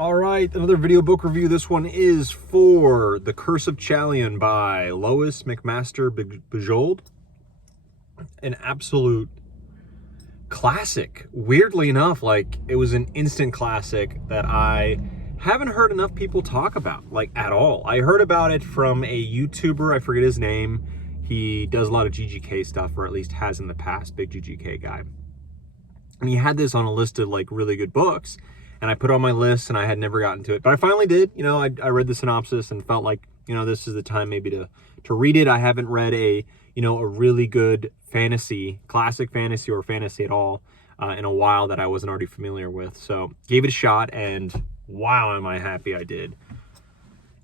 All right, another video book review. This one is for The Curse of Chalion by Lois, McMaster, Bujold. An absolute classic. Weirdly enough, like, it was an instant classic that I haven't heard enough people talk about, like, at all. I heard about it from a YouTuber, I forget his name. He does a lot of GGK stuff, or at least has in the past, big GGK guy. And he had this on a list of, like, really good books. And I put it on my list, and I had never gotten to it. But I finally did. You know, I read the synopsis and felt like, you know, this is the time maybe to read it. I haven't read a really good fantasy, classic fantasy or fantasy at all in a while that I wasn't already familiar with. So gave it a shot, and wow, am I happy I did.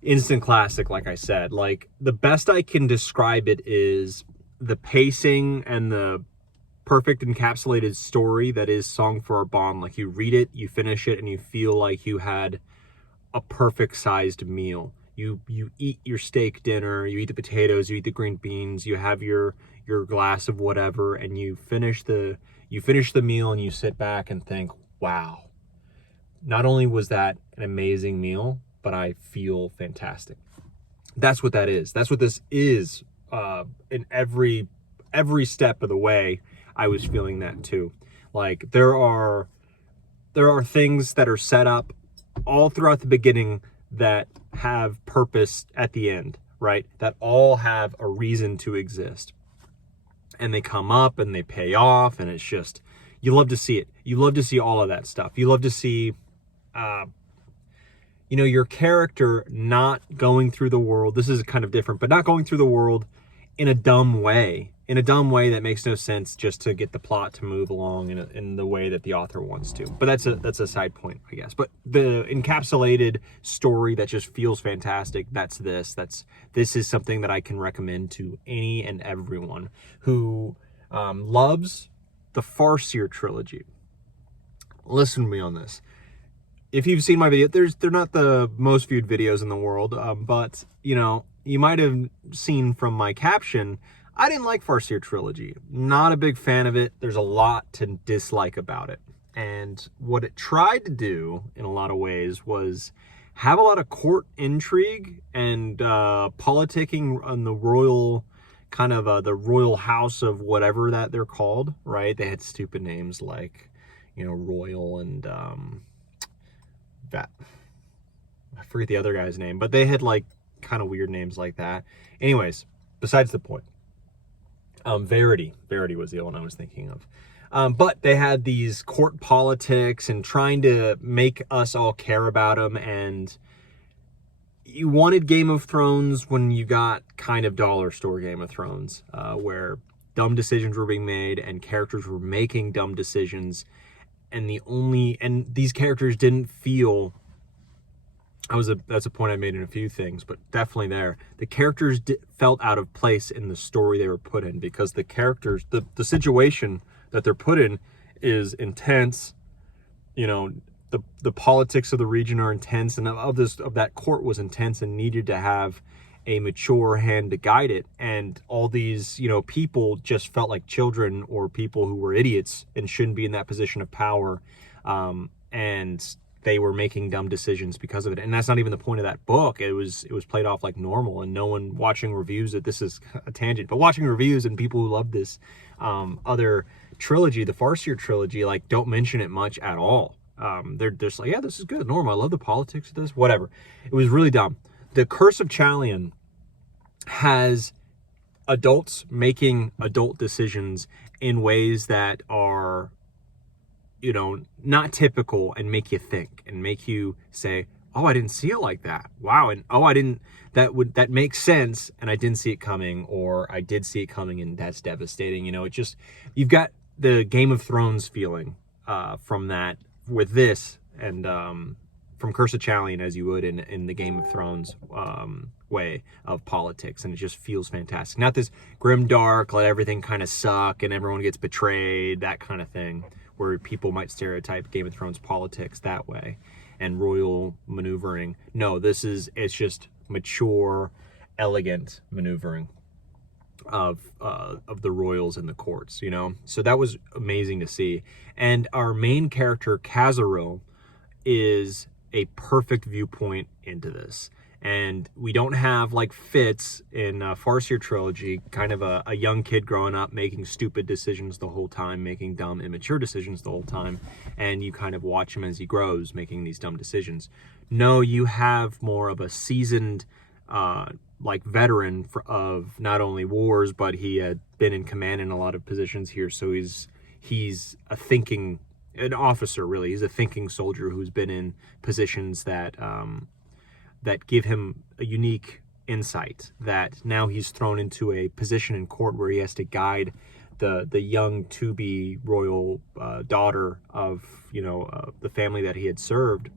Instant classic, like I said. Like, the best I can describe it is the pacing and the perfect encapsulated story that is Song for Our Bond. Like, you read it, you finish it, and you feel like you had a perfect sized meal. You eat your steak dinner, you eat the potatoes, you eat the green beans, you have your glass of whatever, and you finish the meal, and you sit back and think, wow, not only was that an amazing meal, but I feel fantastic. That's what that is. That's what this is. In every step of the way, I was feeling that too. Like, there are things that are set up all throughout the beginning that have purpose at the end, right? That all have a reason to exist. And they come up and they pay off, and it's just, you love to see it. You love to see all of that stuff. You love to see, your character not going through the world. This is kind of different, but not going through the world in a dumb way. In a dumb way that makes no sense, just to get the plot to move along in the way that the author wants to. But that's a side point, I guess. But the encapsulated story that just feels fantastic, this is something that I can recommend to any and everyone who loves the Farseer trilogy. Listen to me on this. If you've seen my video, they're not the most viewed videos in the world, but you might have seen from my caption, I didn't like Farseer trilogy. Not a big fan of it. There's a lot to dislike about it. And what it tried to do in a lot of ways was have a lot of court intrigue and politicking on the royal, kind of the royal house of whatever that they're called, right? They had stupid names like, royal and that. I forget the other guy's name, but they had like kind of weird names like that. Anyways, besides the point. Verity was the one I was thinking of. But they had these court politics and trying to make us all care about them. And you wanted Game of Thrones when you got kind of dollar store Game of Thrones, where dumb decisions were being made and characters were making dumb decisions. And these characters didn't feel, that's a point I made in a few things, but definitely there. The characters felt out of place in the story they were put in, because the characters, the situation that they're put in is intense. The politics of the region are intense, and of that court was intense and needed to have a mature hand to guide it. And all these, people just felt like children or people who were idiots and shouldn't be in that position of power. And they were making dumb decisions because of it. And that's not even the point of that book. It was played off like normal, and no one watching reviews, that this is a tangent, but watching reviews and people who love this other trilogy, the Farseer trilogy, like, don't mention it much at all. They're just like, yeah, this is good, normal. I love the politics of this, whatever. It was really dumb. The Curse of Chalion has adults making adult decisions in ways that are, not typical, and make you think and make you say, oh, I didn't see it like that. Wow. And oh, that makes sense. And I didn't see it coming, or I did see it coming, and that's devastating. You've got the Game of Thrones feeling from that with this, and from Curse of Chalion, as you would in the Game of Thrones way of politics. And it just feels fantastic. Not this grim dark, let everything kind of suck and everyone gets betrayed, that kind of thing, where people might stereotype Game of Thrones politics that way and royal maneuvering. No, it's just mature, elegant maneuvering of the royals and the courts, So that was amazing to see. And our main character, Kazaril, is a perfect viewpoint into this. And we don't have like Fitz in Farseer Trilogy, kind of a young kid growing up making stupid decisions the whole time, making dumb, immature decisions the whole time, and you kind of watch him as he grows making these dumb decisions. No, you have more of a seasoned like veteran of not only wars, but he had been in command in a lot of positions here, so he's an officer, really. He's a thinking soldier who's been in positions that that give him a unique insight, that now he's thrown into a position in court where he has to guide the young to-be royal daughter of, the family that he had served.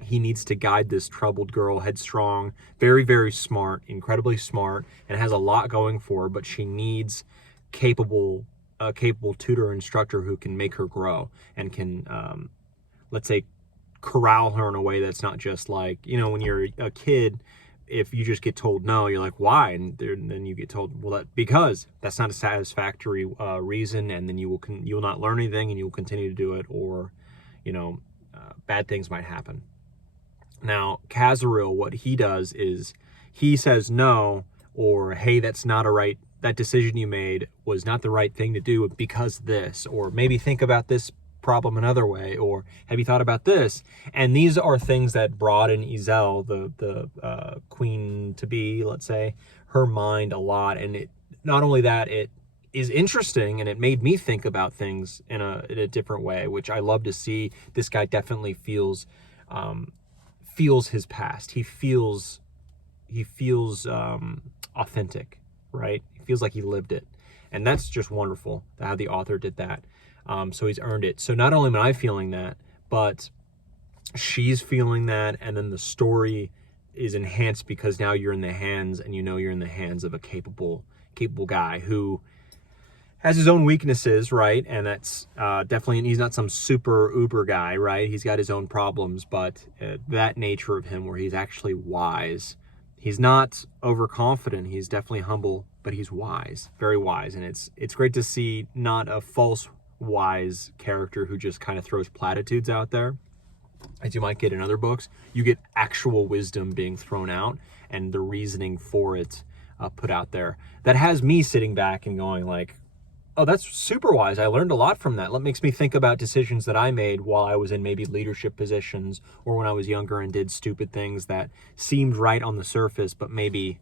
He needs to guide this troubled girl, headstrong, very, very smart, incredibly smart, and has a lot going for her, but she needs capable tutor, instructor who can make her grow and can, let's say, corral her in a way that's not just like, when you're a kid, if you just get told no, you're like, why? And then you get told, well, because that's not a satisfactory reason, and then you will not learn anything, and you will continue to do it, or bad things might happen. Now, Kazaril, what he does is he says no, or hey, that decision you made was not the right thing to do because this, or maybe think about this problem another way, or have you thought about this? And these are things that broaden Izel, the queen to be, let's say, her mind a lot. And it not only that, it is interesting, and it made me think about things in a different way, which I love to see. This guy definitely feels his past. He feels authentic, right? He feels like he lived it, and that's just wonderful how the author did that. So he's earned it. So not only am I feeling that, but she's feeling that, and then the story is enhanced because now you're in the hands, and you're in the hands of a capable guy who has his own weaknesses, right? And that's definitely, and he's not some super uber guy, right? He's got his own problems, but that nature of him where he's actually wise. He's not overconfident. He's definitely humble, but he's wise, very wise. And it's great to see not a false wise character who just kind of throws platitudes out there, as you might get in other books. You get actual wisdom being thrown out and the reasoning for it put out there. That has me sitting back and going like, oh, that's super wise. I learned a lot from that. That makes me think about decisions that I made while I was in maybe leadership positions, or when I was younger and did stupid things that seemed right on the surface, but maybe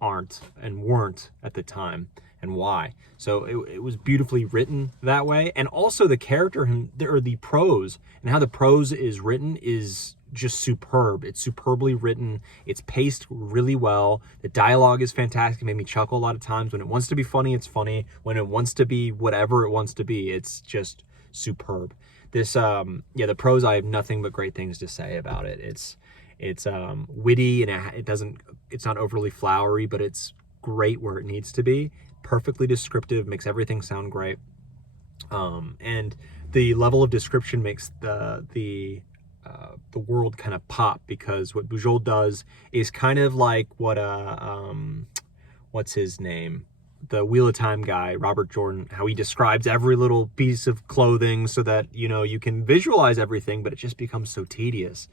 aren't and weren't at the time, and why. So it was beautifully written that way. And also the character, or the prose, and how the prose is written is just superb. It's superbly written. It's paced really well. The dialogue is fantastic. It made me chuckle a lot of times. When it wants to be funny, it's funny. When it wants to be whatever it wants to be, it's just superb. This, the prose, I have nothing but great things to say about it. It's witty, and it's not overly flowery, but it's great where it needs to be. Perfectly descriptive, makes everything sound great. And the level of description makes the world kind of pop, because what Bujold does is kind of like what what's his name, the Wheel of Time guy, Robert Jordan, how he describes every little piece of clothing so that you can visualize everything, but it just becomes so tedious.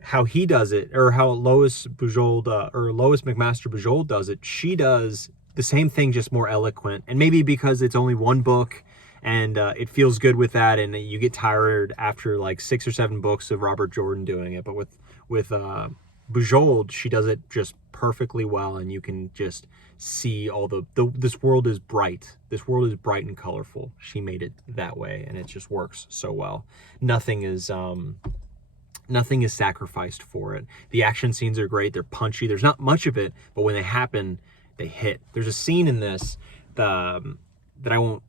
How he does it, or how Lois McMaster Bujold does it, she does the same thing, just more eloquent. And maybe because it's only one book, and it feels good with that, and you get tired after like 6 or 7 books of Robert Jordan doing it. But with Bujold, she does it just perfectly well, and you can just see all this world is bright. This world is bright and colorful. She made it that way, and it just works so well. Nothing is sacrificed for it. The action scenes are great. They're punchy. There's not much of it, but when they happen, they hit. There's a scene in this that I won't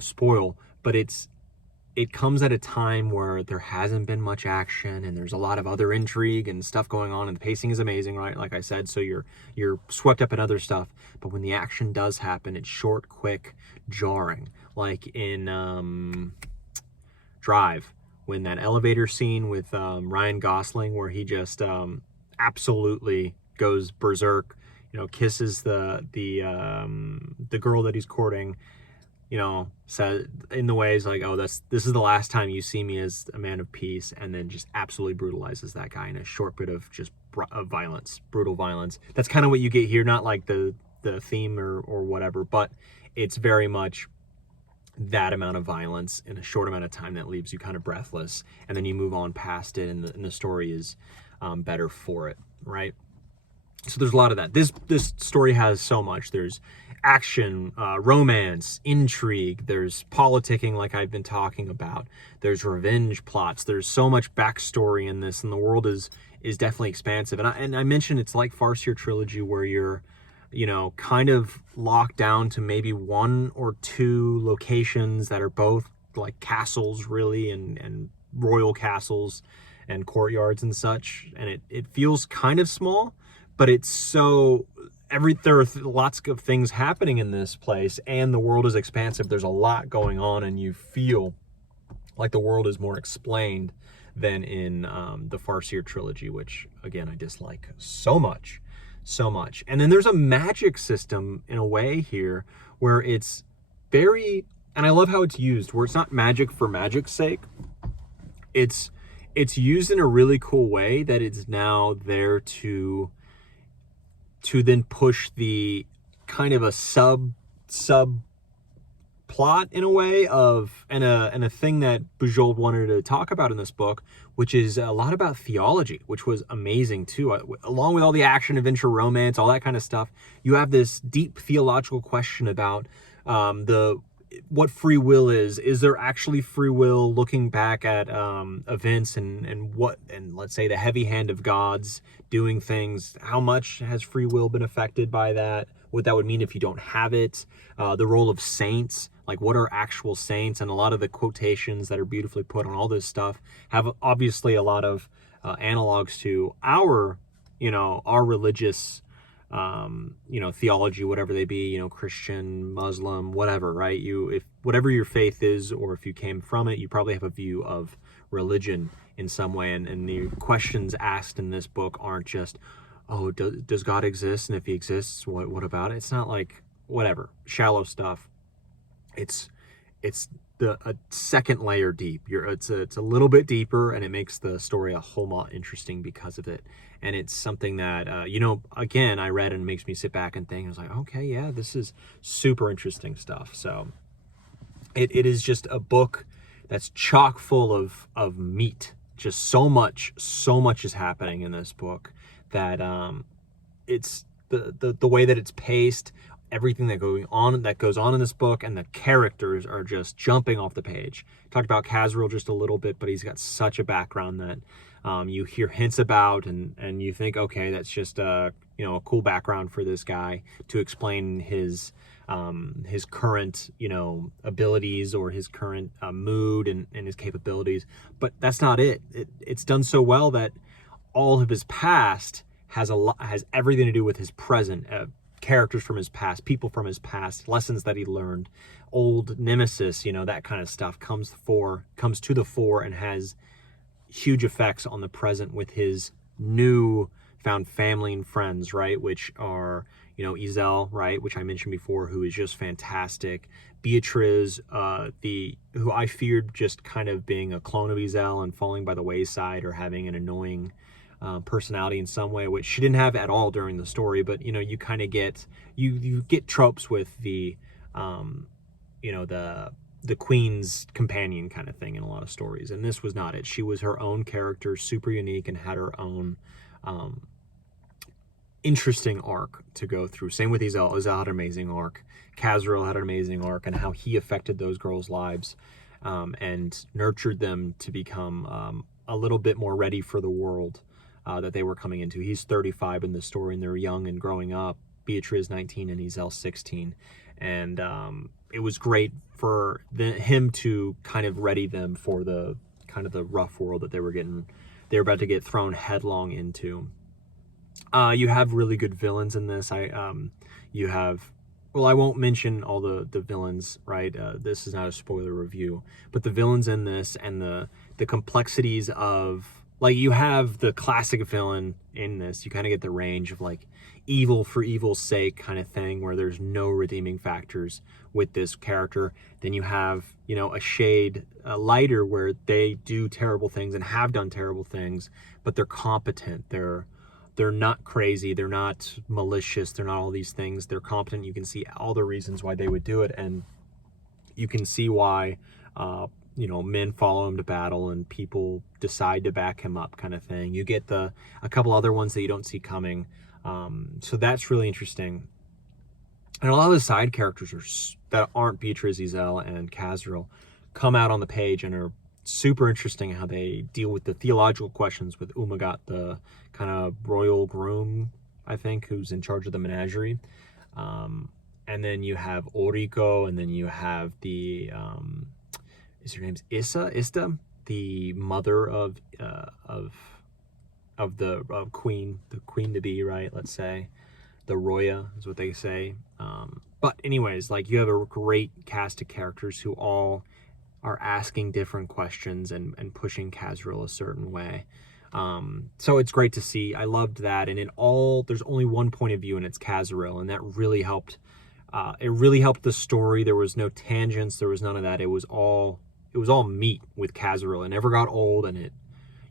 spoil, but it comes at a time where there hasn't been much action, and there's a lot of other intrigue and stuff going on, and the pacing is amazing, right? Like I said, so you're swept up in other stuff. But when the action does happen, it's short, quick, jarring. Like in Drive, when that elevator scene with Ryan Gosling, where he just absolutely goes berserk, kisses the girl that he's courting, said in the ways like, oh, this is the last time you see me as a man of peace, and then just absolutely brutalizes that guy in a short bit of just violence, brutal violence. That's kind of what you get here, not like the theme or whatever, but it's very much that amount of violence in a short amount of time that leaves you kind of breathless, and then you move on past it, and the story is better for it, right? So there's a lot of that. This story has so much. There's action, romance, intrigue. There's politicking, like I've been talking about. There's revenge plots. There's so much backstory in this, and the world is definitely expansive. And I mentioned it's like Farseer Trilogy, where you're, kind of locked down to maybe one or two locations that are both like castles, really, and royal castles and courtyards and such. And it feels kind of small, but it's so there are lots of things happening in this place, and the world is expansive. There's a lot going on, and you feel like the world is more explained than in the Farseer Trilogy, which again I dislike so much. And then there's a magic system in a way here where it's very, and I love how it's used, where it's not magic for magic's sake. It's used in a really cool way that it's now there to then push the kind of a sub plot in a way of, and a thing that Bujold wanted to talk about in this book, which is a lot about theology, which was amazing too. Along with all the action, adventure, romance, all that kind of stuff, you have this deep theological question about what free will is. Is there actually free will, looking back at events and let's say the heavy hand of God's doing things? How much has free will been affected by that? What that would mean if you don't have it? The role of saints, like what are actual saints? And a lot of the quotations that are beautifully put on all this stuff have obviously a lot of analogs to our religious theology, whatever they be, Christian, Muslim, whatever, right? If whatever your faith is, or if you came from it, you probably have a view of religion in some way. And the questions asked in this book aren't just, oh, does God exist? And if he exists, what about it? It's not like whatever, shallow stuff. It's a second layer deep. It's a little bit deeper, and it makes the story a whole lot interesting because of it. And it's something that, again, I read and it makes me sit back and think. I was like, okay, yeah, this is super interesting stuff. So it is just a book that's chock full of meat. Just so much is happening in this book that it's the way that it's paced, everything that goes on in this book, and the characters are just jumping off the page. Talked about Khazriel just a little bit, but he's got such a background that you hear hints about, and you think, okay, that's just a cool background for this guy to explain his current abilities, or his current mood and his capabilities. But that's not it. It's done so well that all of his past has everything to do with his present. Characters from his past, people from his past, lessons that he learned, old nemesis, that kind of stuff comes to the fore and has huge effects on the present with his new found family and friends, right? Which are, Ezel, right? Which I mentioned before, who is just fantastic. Beatriz, who I feared just kind of being a clone of Ezel and falling by the wayside, or having an annoying personality in some way, which she didn't have at all during the story. But you kind of get you get tropes with the the queen's companion kind of thing in a lot of stories, and this was not it. She was her own character, super unique, and had her own interesting arc to go through. Same with Ezel. Ezel had an amazing arc. Khazriel had an amazing arc, and how he affected those girls' lives and nurtured them to become a little bit more ready for the world that they were coming into. He's 35 in this story, and they're young and growing up. Beatriz 19 and Ezel 16, and it was great for him to kind of ready them for the kind of the rough world that they were about to get thrown headlong into. You have really good villains in this. You have, well, I won't mention all the villains, right? This is not a spoiler review, but the villains in this, and the complexities of Like, you have the classic villain in this. You kind of get the range of like evil for evil's sake kind of thing, where there's no redeeming factors with this character. Then you have, you know, a shade lighter, where they do terrible things and have done terrible things, but they're competent. They're not crazy. They're not malicious. They're not all these things. They're competent. You can see all the reasons why they would do it, and you can see why you know, men follow him to battle and people decide to back him up, kind of thing. You get a couple other ones that you don't see coming. So that's really interesting. And a lot of the side characters that aren't Beatrice, Ezel, and Kazriel come out on the page and are super interesting, how they deal with the theological questions with Umagat, the kind of royal groom, I think, who's in charge of the menagerie. And then you have Oriko, and then you have the... is her name's Ista, the mother of the queen to be, right? Let's say the Roya is what they say. But anyways, like, you have a great cast of characters who all are asking different questions and pushing Kazriel a certain way. So it's great to see. I loved that, and there's only one point of view, and it's Kazriel, and that really helped. It really helped the story. There was no tangents. There was none of that. It was all meat with Kazriel. It never got old, and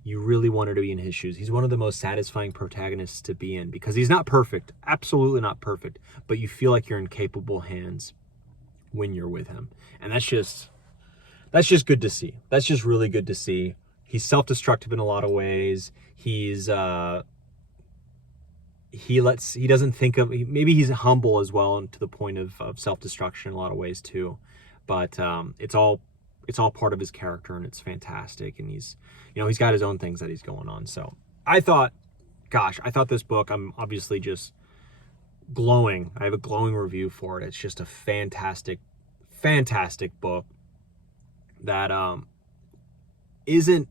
you really wanted to be in his shoes. He's one of the most satisfying protagonists to be in, because he's not perfect, absolutely not perfect, but you feel like you're in capable hands when you're with him. And that's just good to see. That's just really good to see. He's self-destructive in a lot of ways. He's he doesn't think of, maybe he's humble as well, and to the point of self-destruction in a lot of ways too. But it's all part of his character, and it's fantastic. And he's got his own things that he's going on. So I thought this book, I'm obviously just glowing. I have a glowing review for it. It's just a fantastic book that isn't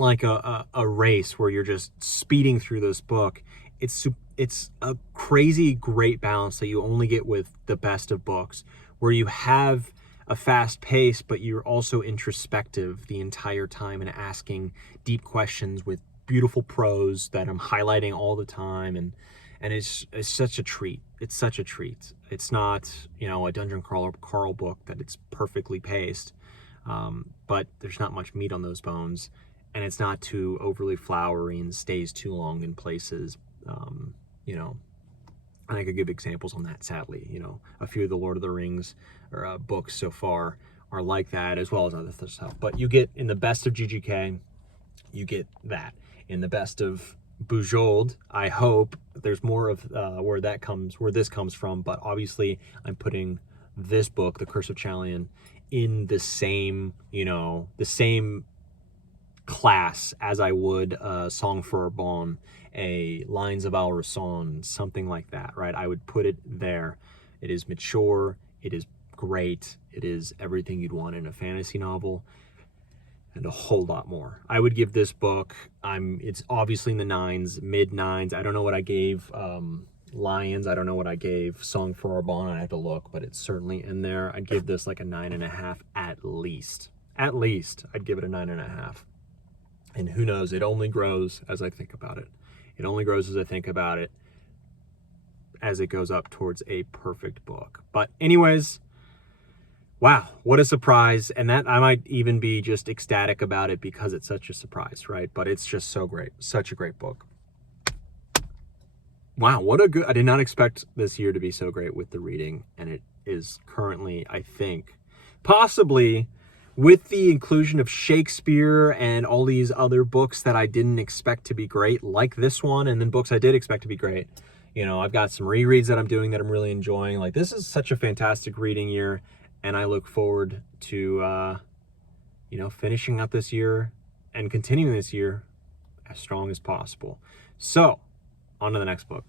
like a race where you're just speeding through this book. It's a crazy great balance that you only get with the best of books, where you have a fast pace, but you're also introspective the entire time and asking deep questions with beautiful prose that I'm highlighting all the time. And it's such a treat. It's such a treat. It's not, a Dungeon Crawl book that it's perfectly paced, but there's not much meat on those bones, and it's not too overly flowery and stays too long in places, and I could give examples on that, sadly. A few of the Lord of the Rings books so far are like that, as well as other stuff. But you get, in the best of GGK, you get that. In the best of Bujold, I hope there's more of where this comes from. But obviously, I'm putting this book, The Curse of Chalion, in the same class as I would Song for a Bon, a Lines of Al Rasson, something like that, right? I would put it there. It is mature, it is great, it is everything you'd want in a fantasy novel, and a whole lot more. I would give this book, it's obviously in the nines, mid nines. I don't know what I gave Lions. I don't know what I gave Song for a Bon. I have to look, but it's certainly in there. I'd give this like a 9.5 at least. At least I'd give it a 9.5. And who knows, it only grows as I think about it. It only grows as I think about it, as it goes up towards a perfect book. But anyways, wow, what a surprise. And that I might even be just ecstatic about it because it's such a surprise, right? But it's just so great. Such a great book. Wow, I did not expect this year to be so great with the reading. And it is currently, I think, possibly, with the inclusion of Shakespeare and all these other books that I didn't expect to be great, like this one, and then books I did expect to be great. I've got some rereads that I'm doing that I'm really enjoying. Like, this is such a fantastic reading year, and I look forward to, finishing up this year and continuing this year as strong as possible. So, on to the next book.